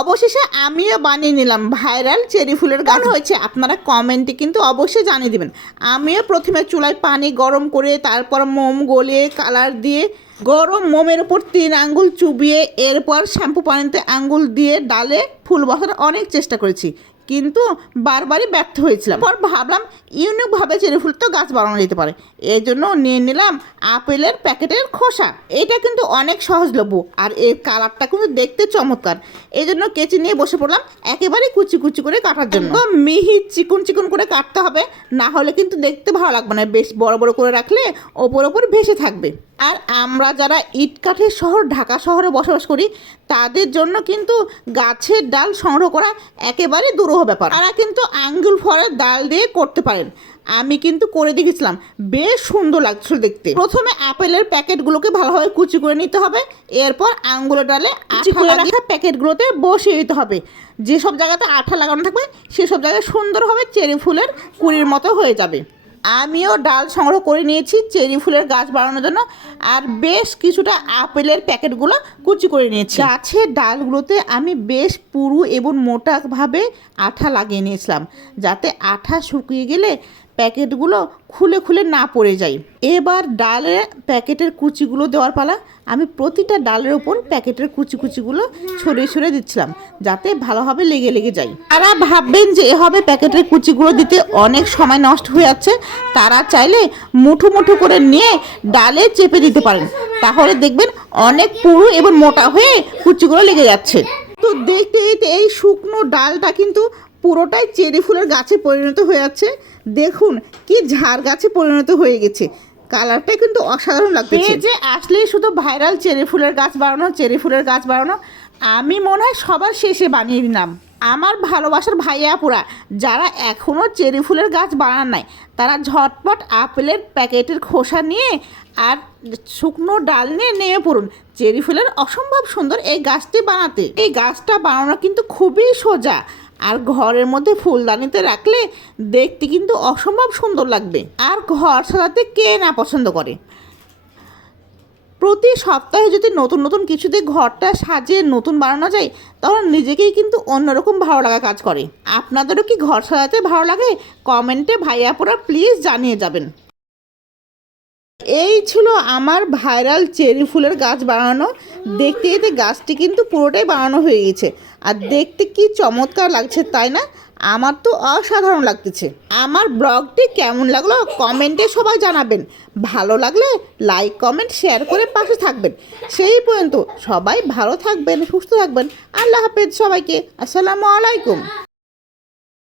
অবশেষে আমিও বানিয়ে নিলাম ভাইরাল চেরি ফুলের গান হয়েছে। আপনারা কমেন্টে কিন্তু অবশ্যই জানিয়ে দেবেন। আমিও প্রথমে চুলায় পানি গরম করে তারপর মোম গলিয়ে কালার দিয়ে গরম মোমের উপর তিন আঙ্গুল চুবিয়ে এরপর শ্যাম্পু পানিতে আঙ্গুল দিয়ে ডালে ফুল বসার অনেক চেষ্টা করেছি। কিন্তু বারবারই ব্যর্থ হয়েছিলাম। পর ভাবলাম ইউনিকভাবে চেরি ফুল তো গাছ বাড়ানো যেতে পারে। এই জন্য নিয়ে নিলাম আপেলের প্যাকেটের খোসা। এটা কিন্তু অনেক সহজলভ্য আর এর কালারটা কিন্তু দেখতে চমৎকার। এই জন্য কেচি নিয়ে বসে পড়লাম একেবারে কুচি কুচি করে কাটার জন্য। মিহি চিকন চিকন করে কাটতে হবে, না হলে কিন্তু দেখতে ভালো লাগবে না। বেশ বড় বড় করে রাখলে ওপর ওপর ভেসে থাকবে। আর আমরা যারা ইট কাঠের শহর ঢাকা শহরে বসবাস করি তাদের জন্য কিন্তু গাছের ডাল সংগ্রহ করা একেবারে দুরূহ ব্যাপার। তারা কিন্তু আঙ্গুল ফলের ডাল দিয়ে করতে পারেন। আমি কিন্তু করে দেখেছিলাম। বেশ সুন্দর লাগছিল দেখতে। প্রথমে আপেলের প্যাকেটগুলোকে ভালোভাবে কুচি করে নিতে হবে। এরপর আঙ্গুলের ডালে কুচি করে রাখা প্যাকেটগুলোতে বসিয়ে দিতে হবে। যেসব জায়গাতে আঠা লাগানো থাকবে সেসব জায়গায় সুন্দরভাবে চেরি ফুলের কুড়ির মতো হয়ে যাবে। আমিও ডাল সংগ্রহ করে নিয়েছি, চেরি ফুলের গাছ বাড়ানোর জন্য, আর বেশ কিছুটা আপেলের প্যাকেটগুলো কুচি করে নিয়েছি। গাছের ডালগুলোতে আমি বেশ পুরু এবং মোটাভাবে আঠা লাগিয়ে নিয়েছিলাম, যাতে আঠা শুকিয়ে গেলে প্যাকেটগুলো খুলে খুলে না পড়ে যায়। এবার ডালের প্যাকেটের কুচিগুলো দেওয়ার পালা। আমি প্রতিটা ডালের ওপর প্যাকেটের কুচি কুচিগুলো ছড়িয়ে ছড়িয়ে দিচ্ছিলাম, যাতে ভালোভাবে লেগে লেগে যায়। তারা ভাববেন যে এভাবে প্যাকেটের কুচিগুলো দিতে অনেক সময় নষ্ট হয়ে যাচ্ছে। তারা চাইলে মুঠো মুঠো করে নিয়ে ডালে চেপে দিতে পারেন। তাহলে দেখবেন অনেক পুরু এবং মোটা হয়ে কুচিগুলো লেগে যাচ্ছে। তো দেখতে দেখতে এই শুকনো ডালটা কিন্তু পুরোটাই চেরি ফুলের গাছে পরিণত হয়ে যাচ্ছে দেখুন, কি ঝাড় গাছে পরিণত হয়ে গেছে। কালারটা কিন্তু অসাধারণ লাগছে। যে আসলেই শুধু ভাইরাল চেরি ফুলের গাছ বাড়ানো, চেরি ফুলের গাছ বাড়ানো, আমি মনে হয় সবার শেষে বানিয়ে দিলাম। আমার ভালোবাসার ভাইয়াপুরা যারা এখনও চেরি ফুলের গাছ বানান নাই, তারা ঝটপট আপেলের প্যাকেটের খোসা নিয়ে আর শুকনো ডাল নিয়ে নেমে পড়ুন চেরি ফুলের অসম্ভব সুন্দর এই গাছটি বানাতে। এই গাছটা বানানো কিন্তু খুবই সোজা। আর ঘরের মধ্যে ফুলদানিতে রাখলে দেখতে কিন্তু অসম্ভব সুন্দর লাগবে। আর ঘর সাজাতে কে না পছন্দ করে? প্রতি সপ্তাহে যদি নতুন নতুন কিছুতে ঘরটা সাজিয়ে নতুন বানানো যায় তখন নিজেকেই কিন্তু অন্যরকম ভালো লাগা কাজ করে। আপনাদেরও কি ঘর সাজাতে ভালো লাগে? কমেন্টে ভাইয়াপুরা প্লিজ জানিয়ে যাবেন। এই ছিল আমার ভাইরাল চেরি ফুলের গাছ বানানো। দেখতে দেখতে গাছটি কিন্তু পুরোটাই বানানো হয়ে গেছে। আর দেখতে কি চমৎকার লাগছে তাই না? আমার তো অসাধারণ লাগতেছে। আমার ব্লগটি কেমন লাগল কমেন্টে সবাই জানাবেন। ভালো লাগলে লাইক, কমেন্ট, শেয়ার করে পাশে থাকবেন। সেই পর্যন্ত সবাই ভালো থাকবেন, সুস্থ থাকবেন। আল্লাহ হাফেজ সবাইকে। আসসালামু আলাইকুম।